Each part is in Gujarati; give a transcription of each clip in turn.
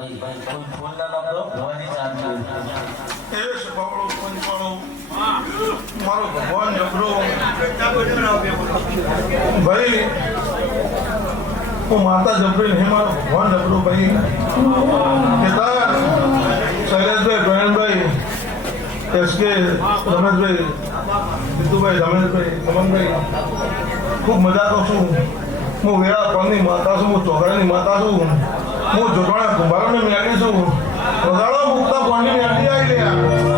ફોન ના લાવતો ભવાની ચાલુ એ સભાળો પંચવાળો મારો ભગવાન જબરો ભાઈ હું માતા જબરી હે મારો ભગવાન જબરો ભાઈ કેતા શૈલેષભાઈ પ્રયાણભાઈ એસકે રમેશભાઈ જીતુભાઈ રમેશભાઈ સમનભાઈ ખૂબ મજા કરું છું હું વેળા પરની માતા છું હું ચોઘડાની માતા છું હું જોટવાણા કુંભારોને મેળી છું વગાડો મુક્તા પરની મેળી આવી ગયા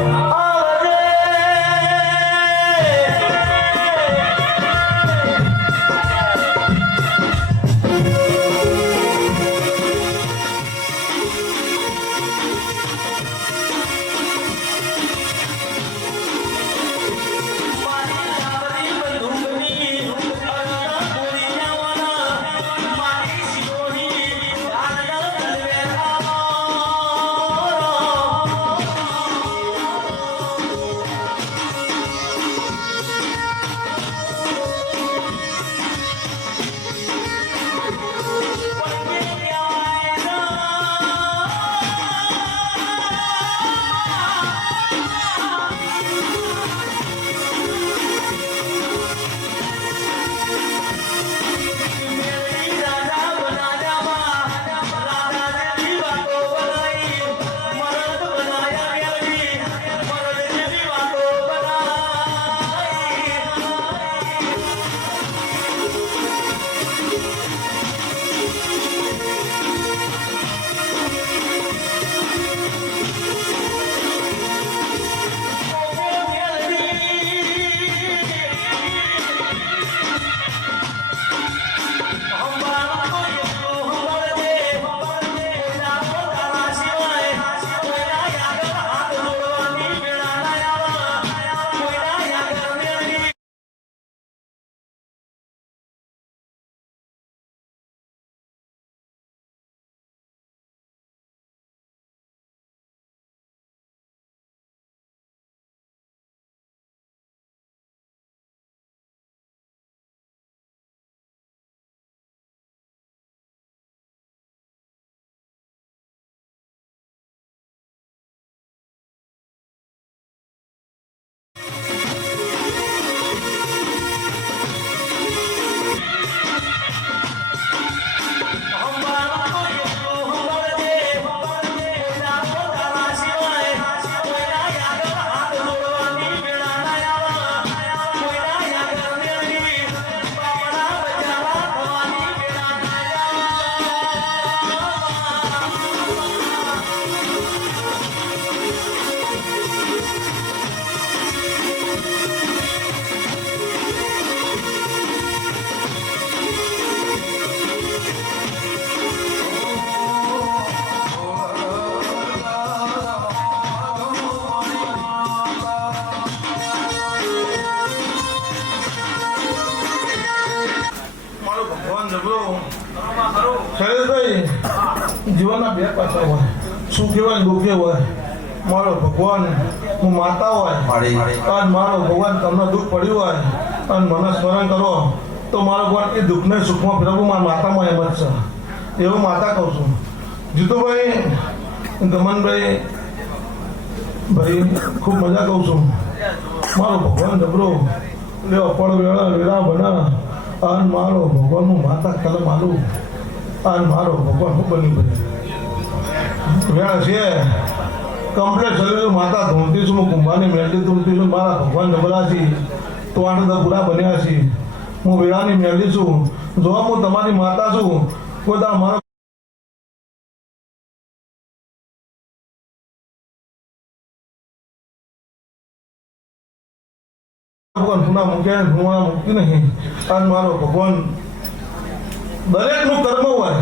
શૈલેષભાઈ જીવનના બે પાછા હોય સુખી હોય દુઃખી હોય મારો ભગવાન હું માતા હોય અને મારો ભગવાન તમને દુઃખ પડ્યું હોય અને મને સ્મરણ કરો તો મારો ભગવાન એ દુઃખને સુખમાં ફેરવવું મારા માતામાં એમ જ છે એવું માતા કહું છું જીતુભાઈ દમનભાઈ ભાઈ ખૂબ મજા કહું છું મારો ભગવાન જબરો લેવો પડ વેળા વેળા બના અને મારો ભગવાન હું માતા કલમ આલું અને મારો ભગવાન હું બની બની વેળ છે કમ્પ્લેટ શરીર માતા ધૂમતી છું હું કુંભાની મેળવી ધૂમતી છું મારા ભગવાન જબરા છે તો આટલા પૂરા બન્યા છે હું વેળાની મેળવી છું જો હું તમારી માતા છું કોઈ મારો ભગવાન પુના મૂક્યા ભૂણા મૂકી નહીં અને મારો ભગવાન દરેકનું કર્મ હોય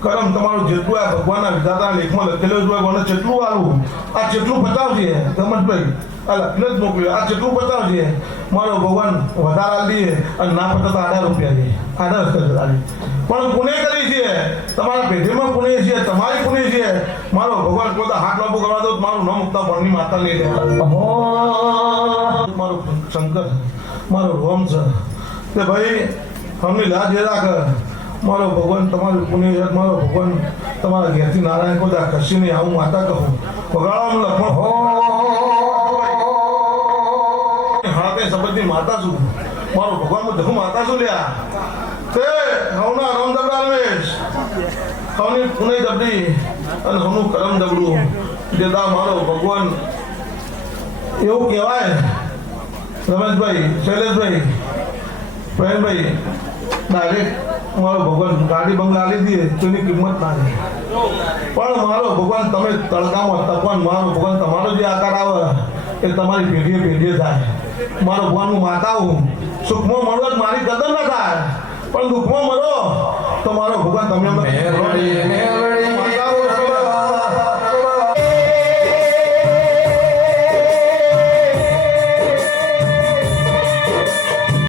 કર્મ તમારું જેટલું આ ભગવાનના વિધાતા લેખમાં લખેલું હોય કોને જેટલું આવું આ જેટલું બતાવજે ગમતભાઈ આ લખીને જ મોકલ્યું આ જેટલું બતાવજે મારો ભગવાન વધારા દઈએ અને ના પતા તો 8 રૂપિયા દે 8 હજાર પણ પુણે કરી છે તમારા પેઢીમાં પુણે છે તમારી પુણે છે મારો ભગવાન પોતા હાથ લાંબો કરવા દો મારું ન મુકતા ભણની માતા લઈ મારું શંકર મારો રોમ છે કે ભાઈ હમની લાજ એ રાખ મારો ભગવાન તમારું પુણ્ય યાદ, મારો ભગવાન તમારા ઘેરથી નારાયણ કોદા ખસી નહીં આવું માતા કહું વગાડવાનું લખણ હો હા કઈ સંબંધની માતા છું, મારો ભગવાન હું માતા છું લ્યા તે હવના રમ દબડા રમેશ હવની પુનઃ દબડી અને હવનું કરમ દબડું દેદા મારો ભગવાન એવું કહેવાય રમેશભાઈ, શૈલેષભાઈ, પ્રવીણભાઈ ડાયરેક્ટ મારો ભગવાન ગાડી બંગલા આલી દે તો એની કિંમત ના રહે, પણ મારો ભગવાન તમે તડકામાં તપન મારો ભગવાન તમારો જે આકાર આવે એ તમારી પેઢીએ પેઢીએ થાય. મારો ભગવાન હું માતા હું, સુખમાં મળો જ મારી કદર ના થાય, પણ દુઃખમાં મળો તો મારો ભગવાન તમે